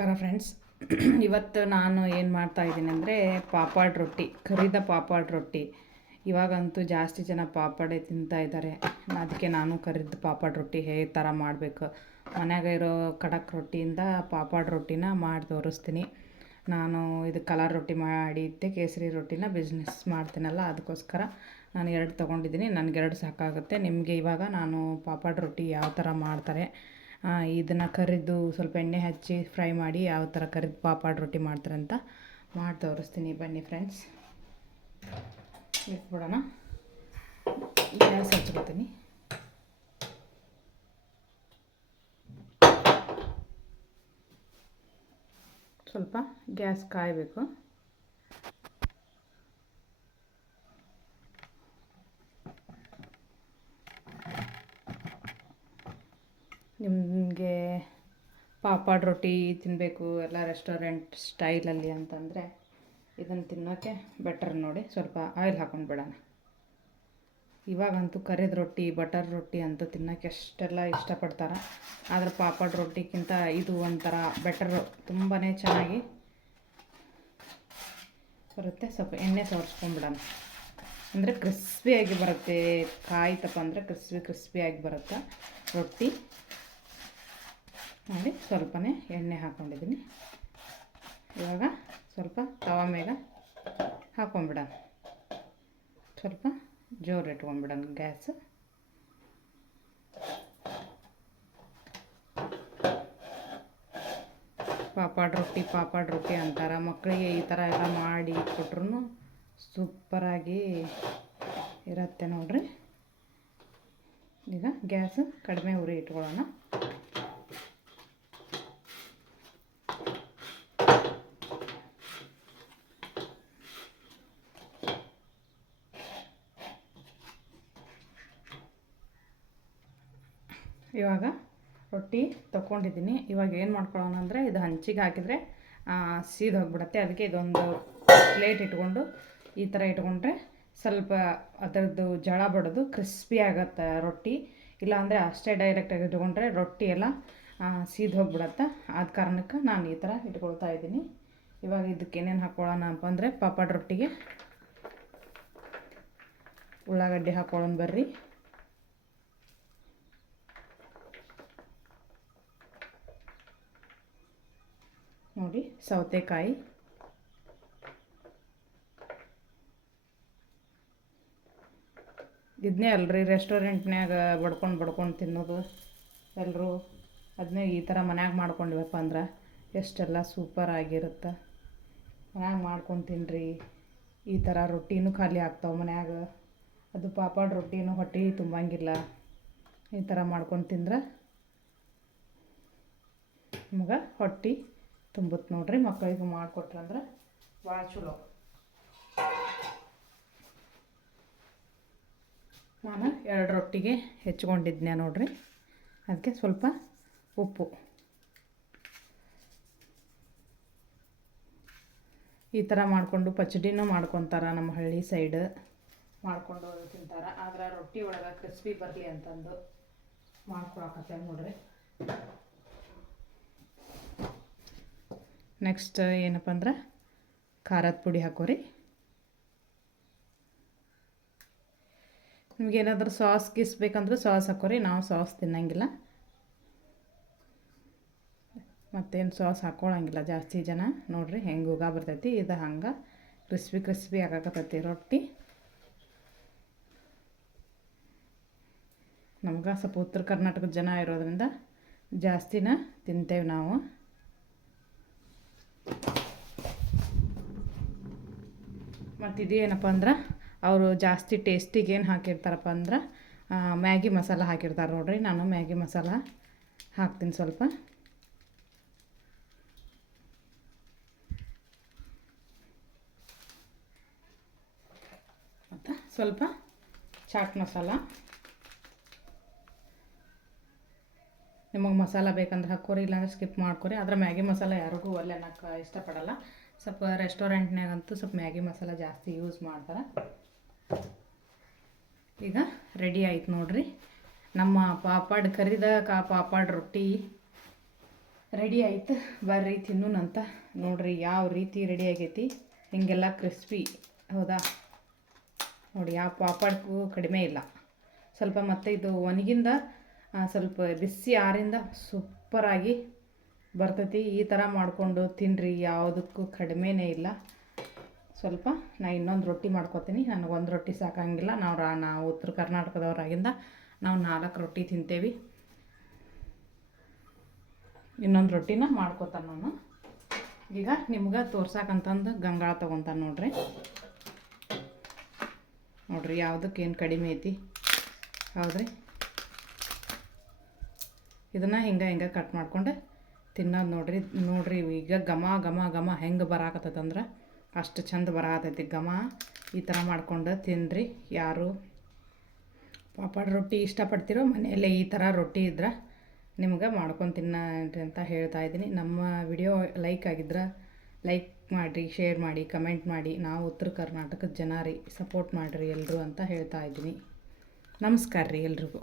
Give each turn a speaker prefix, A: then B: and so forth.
A: ನಮಸ್ಕಾರ ಫ್ರೆಂಡ್ಸ್ ಇವತ್ತು ನಾನು ಏನು ಮಾಡ್ತಾ ಇದ್ದೀನಿ ಅಂದರೆ ಪಾಪಾಡ್ ರೊಟ್ಟಿ, ಕರಿದ ಪಾಪಾಡ್ ರೊಟ್ಟಿ. ಇವಾಗಂತೂ ಜಾಸ್ತಿ ಜನ ಪಾಪಡೆ ತಿಂತಾ ಇದ್ದಾರೆ ಅದಕ್ಕೆ ನಾನು ಕರಿದ ಪಾಪಾಡ್ ರೊಟ್ಟಿ ಹೇಗೆ ಥರ ಮಾಡಬೇಕು. ಮನ್ಯಾಗ ಇರೋ ಖಡಕ್ ರೊಟ್ಟಿಯಿಂದ ಪಾಪಾಡ್ ರೊಟ್ಟಿನ ಮಾಡಿ ತೋರಿಸ್ತೀನಿ. ನಾನು ಇದು ಕಲರ್ ರೊಟ್ಟಿ ಮಾಡಿದ್ದೆ, ಕೇಸರಿ ರೊಟ್ಟಿನ ಬಿಸ್ನೆಸ್ ಮಾಡ್ತೀನಲ್ಲ, ಅದಕ್ಕೋಸ್ಕರ ನಾನು ಎರಡು ತೊಗೊಂಡಿದ್ದೀನಿ. ನನಗೆ ಎರಡು ಸಾಕಾಗುತ್ತೆ. ನಿಮಗೆ ಇವಾಗ ನಾನು ಪಾಪಾಡ್ ರೊಟ್ಟಿ ಯಾವ ಥರ ಮಾಡ್ತಾರೆ ಇದನ್ನು ಕರಿದು ಸ್ವಲ್ಪ ಎಣ್ಣೆ ಹಚ್ಚಿ ಫ್ರೈ ಮಾಡಿ ಯಾವ ಥರ ಕರಿದು ಪಾಪಾಡ್ ರೊಟ್ಟಿ ಮಾಡ್ತಾರಂತ ಮಾಡಿ ತೋರಿಸ್ತೀನಿ. ಬನ್ನಿ ಫ್ರೆಂಡ್ಸ್ ಇಟ್ಬಿಡೋಣ. ಗ್ಯಾಸ್ ಹಚ್ಕೊತೀನಿ. ಸ್ವಲ್ಪ ಗ್ಯಾಸ್ ಕಾಯಬೇಕು. ನಿಮಗೆ ಪಾಪಾಡ್ ರೊಟ್ಟಿ ತಿನ್ನಬೇಕು ಎಲ್ಲ ರೆಸ್ಟೋರೆಂಟ್ ಸ್ಟೈಲಲ್ಲಿ ಅಂತಂದರೆ ಇದನ್ನು ತಿನ್ನೋಕ್ಕೆ ಬೆಟರ್ ನೋಡಿ ಸ್ವಲ್ಪ ಆಯಿಲ್ ಹಾಕೊಂಡು ಬಿಡೋಣ. ಇವಾಗಂತೂ ಕರಿದ ರೊಟ್ಟಿ ಬಟರ್ ರೊಟ್ಟಿ ಅಂತೂ ತಿನ್ನೋಕ್ಕೆ ಎಷ್ಟೆಲ್ಲ ಇಷ್ಟಪಡ್ತಾರೆ. ಆದರೆ ಪಾಪಾಡ್ ರೊಟ್ಟಿಗಿಂತ ಇದು ಒಂಥರ ಬೆಟರ್ ತುಂಬಾ ಚೆನ್ನಾಗಿ ಬರುತ್ತೆ. ಸ್ವಲ್ಪ ಎಣ್ಣೆ ಸವರ್ಸ್ಕೊಂಬಿಡೋಣ ಅಂದರೆ ಕ್ರಿಸ್ಪಿಯಾಗಿ ಬರುತ್ತೆ. ಕಾಯ್ತಪ್ಪ ಅಂದರೆ ಕ್ರಿಸ್ಪಿ ಕ್ರಿಸ್ಪಿಯಾಗಿ ಬರುತ್ತೆ ರೊಟ್ಟಿ. ನೋಡಿ ಸ್ವಲ್ಪನೇ ಎಣ್ಣೆ ಹಾಕ್ಕೊಂಡಿದ್ದೀನಿ ಇವಾಗ ಸ್ವಲ್ಪ ತವ ಮೇಲೆ ಹಾಕ್ಕೊಂಬಿಡೋಣ ಸ್ವಲ್ಪ ಜೋರು ಇಟ್ಕೊಂಡ್ಬಿಡೋಣ ಗ್ಯಾಸ್. ಪಾಪಾಡ್ ರೊಟ್ಟಿ ಪಾಪಾಡ್ ರೊಟ್ಟಿ ಅಂತಾರೆ. ಮಕ್ಕಳಿಗೆ ಈ ಥರ ಎಲ್ಲ ಮಾಡಿ ಕೊಟ್ರು ಸೂಪರಾಗಿ ಇರುತ್ತೆ ನೋಡ್ರಿ. ಈಗ ಗ್ಯಾಸ್ ಕಡಿಮೆ ಉರಿ ಇಟ್ಕೊಳ್ಳೋಣ. ಇವಾಗ ರೊಟ್ಟಿ ತೊಗೊಂಡಿದ್ದೀನಿ ಇವಾಗ ಏನು ಮಾಡ್ಕೊಳ್ಳೋಣ ಅಂದರೆ ಇದು ಹಂಚಿಗೆ ಹಾಕಿದರೆ ಸೀದೋಗ್ಬಿಡತ್ತೆ ಅದಕ್ಕೆ ಇದೊಂದು ಪ್ಲೇಟ್ ಇಟ್ಕೊಂಡು ಈ ಥರ ಇಟ್ಕೊಂಡ್ರೆ ಸ್ವಲ್ಪ ಅದರದ್ದು ಜಳ ಬಡೋದು ಕ್ರಿಸ್ಪಿ ಆಗುತ್ತೆ ರೊಟ್ಟಿ. ಇಲ್ಲಾಂದರೆ ಅಷ್ಟೇ ಡೈರೆಕ್ಟಾಗಿ ಇಟ್ಕೊಂಡ್ರೆ ರೊಟ್ಟಿ ಎಲ್ಲ ಹೋಗ್ಬಿಡತ್ತೆ. ಆದ ಕಾರಣಕ್ಕೆ ನಾನು ಈ ಥರ ಇಟ್ಕೊಳ್ತಾ ಇದ್ದೀನಿ. ಇವಾಗ ಇದಕ್ಕೆ ಏನೇನು ಹಾಕ್ಕೊಳ್ಳೋಣ ಅಂತ ಅಂದರೆ, ಪಾಪಡ್ ರೊಟ್ಟಿಗೆ, ಉಳ್ಳಾಗಡ್ಡಿ ಹಾಕ್ಕೊಳ್ಳೋಣ ಬರ್ರಿ. ನೋಡಿ, ಸೌತೆಕಾಯಿ. ಇದನ್ನೇ ಅಲ್ರಿ ರೆಸ್ಟೋರೆಂಟ್ನ್ಯಾಗ ಬಡ್ಕೊಂಡು ಬಡ್ಕೊಂಡು ತಿನ್ನೋದು ಎಲ್ಲರೂ ಅದನ್ನೇ ಈ ಥರ ಮನ್ಯಾಗ ಮಾಡ್ಕೊಂಡಿವಪ್ಪ ಅಂದ್ರೆ ಎಷ್ಟೆಲ್ಲ ಸೂಪರ್ ಆಗಿರುತ್ತೆ. ಮನ್ಯಾಗ ಮಾಡ್ಕೊಂಡು ತಿನ್ನಿರಿ ಈ ಥರ ರೊಟ್ಟಿನೂ ಖಾಲಿ ಆಗ್ತಾವೆ ಮನ್ಯಾಗ. ಅದು ಪಾಪಾಡ್ ರೊಟ್ಟಿನೂ ಹೊಟ್ಟೆ ತುಂಬಂಗಿಲ್ಲ. ಈ ಥರ ಮಾಡ್ಕೊಂಡು ತಿಂದ್ರೆ ನಮ್ಗೆ ಹೊಟ್ಟೆ ತುಂಬುತ್ತೆ ನೋಡ್ರಿ ಮಕ್ಕಳಿಗೆ ಮಾಡಿಕೊಟ್ರಂದ್ರೆ ಭಾಳ ಚಲೋ. ನಾನು ಎರಡು ರೊಟ್ಟಿಗೆ ಹೆಚ್ಕೊಂಡಿದ್ದೆ ನೋಡ್ರಿ. ಅದಕ್ಕೆ ಸ್ವಲ್ಪ ಉಪ್ಪು. ಈ ಥರ ಮಾಡಿಕೊಂಡು ಪಚಡಿನೂ ಮಾಡ್ಕೊತಾರೆ ನಮ್ಮ ಹಳ್ಳಿ ಸೈಡ್. ಮಾಡಿಕೊಂಡು ತಿಂತಾರೆ. ಆದ್ರೆ ರೊಟ್ಟಿ ಒಳಗೆ ಕ್ರಿಸ್ಪಿ ಬರಲಿ ಅಂತಂದು ಮಾಡ್ಕೊಳಕತ್ತೆ ನೋಡ್ರಿ. ನೆಕ್ಸ್ಟ್ ಏನಪ್ಪ ಅಂದ್ರೆ ಖಾರದ ಪುಡಿ ಹಾಕೋರಿ. ನಿಮಗೇನಾದರೂ ಸಾಸ್ ಗೀಸ್ ಬೇಕಂದ್ರೆ ಸಾಸ್ ಹಾಕೋರಿ, ನಾವು ಸಾಸ್ ತಿನ್ನಂಗಿಲ್ಲ. ಮತ್ತೇನು ಸಾಸ್ ಹಾಕೊಳ್ಳಂಗಿಲ್ಲ ಜಾಸ್ತಿ ಜನ. ನೋಡ್ರಿ ಹೆಂಗೆ ಉಗ ಬರ್ತೈತಿ, ಇದು ಹಂಗೆ ಕ್ರಿಸ್ಪಿ ಕ್ರಿಸ್ಪಿ ಆಗಾಕತ್ತೈತಿ ರೊಟ್ಟಿ. ನಮ್ಗೆ ಸ್ವಲ್ಪ ಉತ್ತರ ಕರ್ನಾಟಕದ ಜನ ಇರೋದ್ರಿಂದ ಜಾಸ್ತಿನ ತಿಂತೇವೆ ನಾವು. ಮತ್ತು ಇದೇನಪ್ಪ ಅಂದ್ರೆ, ಅವರು ಜಾಸ್ತಿ ಟೇಸ್ಟಿಗೆ ಏನು ಹಾಕಿರ್ತಾರಪ್ಪ ಅಂದ್ರೆ ಮ್ಯಾಗಿ ಮಸಾಲ ಹಾಕಿರ್ತಾರೆ ನೋಡ್ರಿ, ನಾನು ಮ್ಯಾಗಿ ಮಸಾಲ ಹಾಕ್ತೀನಿ ಸ್ವಲ್ಪ. ಮತ್ತು ಸ್ವಲ್ಪ ಚಾಟ್ ಮಸಾಲ. ನಿಮಗೆ ಮಸಾಲ ಬೇಕಂದ್ರೆ ಹಾಕೋರಿ ಇಲ್ಲಾಂದ್ರೆ ಸ್ಕಿಪ್ ಮಾಡ್ಕೊರಿ. ಆದರೆ ಮ್ಯಾಗಿ ಮಸಾಲ ಯಾರಿಗೂ ಒಲ್ಲೆ ಅನ್ನೋಕ್ಕೆ ಇಷ್ಟಪಡಲ್ಲ. ಸ್ವಲ್ಪ ರೆಸ್ಟೋರೆಂಟ್ನಾಗಂತೂ ಸ್ವಲ್ಪ ಮ್ಯಾಗಿ ಮಸಾಲ ಜಾಸ್ತಿ ಯೂಸ್ ಮಾಡ್ತಾರೆ. ಈಗ ರೆಡಿ ಆಯ್ತು ನೋಡ್ರಿ. ನಮ್ಮ ಪಾಪಾಡ್ ಕರಿದ ಕಾ ಪಾಪಾಡ್ ರೊಟ್ಟಿ ರೆಡಿ ಆಯ್ತು. ಬರ್ರಿ ಅಂತ. ನೋಡ್ರಿ ಯಾವ ರೀತಿ ರೆಡಿ ಆಗೈತಿ. ಹಿಂಗೆಲ್ಲ ಕ್ರಿಸ್ಪಿ ಹೌದಾ? ನೋಡಿ, ಯಾವ ಪಾಪಾಡ್ಗೂ ಕಡಿಮೆ ಇಲ್ಲ. ಸ್ವಲ್ಪ ಮತ್ತೆ ಇದು ಒಣಗಿಂದ ಸ್ವಲ್ಪ ಬಿಸಿ ಆರಿಂದ ಸೂಪರಾಗಿ ಬರ್ತೈತಿ. ಈ ಥರ ಮಾಡಿಕೊಂಡು ತಿನ್ನಿರಿ ಯಾವುದಕ್ಕೂ ಕಡಿಮೆನೇ ಇಲ್ಲ. ಸ್ವಲ್ಪ ನಾ ಇನ್ನೊಂದು ರೊಟ್ಟಿ ಮಾಡ್ಕೊತೀನಿ. ಒಂದು ರೊಟ್ಟಿ ಸಾಕಂಗಿಲ್ಲ. ನಾವು ರಾ, ನಾವು ಉತ್ತರ ಕರ್ನಾಟಕದವರಾಗಿಂದ ನಾವು ನಾಲ್ಕು ರೊಟ್ಟಿ ತಿಂತೇವೆ. ಇನ್ನೊಂದು ರೊಟ್ಟಿನ ಮಾಡ್ಕೊತಾನೆ ನಾನು. ಈಗ ನಿಮ್ಗೆ ತೋರ್ಸಕ್ಕಂತಂದು ಗಂಗಾಳ ತೊಗೊತಾನೆ ನೋಡ್ರಿ. ನೋಡ್ರಿ, ಯಾವುದಕ್ಕೇನು ಕಡಿಮೆ ಐತಿ. ಹೌದ್ರಿ? ಇದನ್ನು ಹಿಂಗೆ ಹಿಂಗೆ ಕಟ್ ಮಾಡ್ಕೊಂಡು. ತಿನ್ನೋದು ನೋಡ್ರಿ ನೋಡ್ರಿ ಈಗ ಘಮ ಘಮ ಘಮ ಹೆಂಗೆ ಬರಾಕತ್ತಂದ್ರೆ ಅಷ್ಟು ಚಂದ ಬರಾಕತ್ತೈತಿ ಘಮ. ಈ ಥರ ಮಾಡ್ಕೊಂಡು ತಿನ್ನಿರಿ ಯಾರು ಪಾಪಡ್ ರೊಟ್ಟಿ ಇಷ್ಟಪಡ್ತಿರೋ ಮನೆಯಲ್ಲೇ ಈ ಥರ ರೊಟ್ಟಿ ಇದ್ರೆ ನಿಮ್ಗೆ ಮಾಡ್ಕೊಂಡು ತಿನ್ನರಿ ಅಂತ ಹೇಳ್ತಾ ಇದ್ದೀನಿ. ನಮ್ಮ ವಿಡಿಯೋ ಲೈಕ್ ಆಗಿದ್ರೆ ಲೈಕ್ ಮಾಡಿರಿ ಶೇರ್ ಮಾಡಿ ಕಮೆಂಟ್ ಮಾಡಿ. ನಾವು ಉತ್ತರ ಕರ್ನಾಟಕದ ಜನ ರೀ ಸಪೋರ್ಟ್ ಮಾಡಿರಿ ಎಲ್ಲರೂ ಅಂತ ಹೇಳ್ತಾ ಇದ್ದೀನಿ. ನಮಸ್ಕಾರ ರೀ ಎಲ್ರಿಗೂ.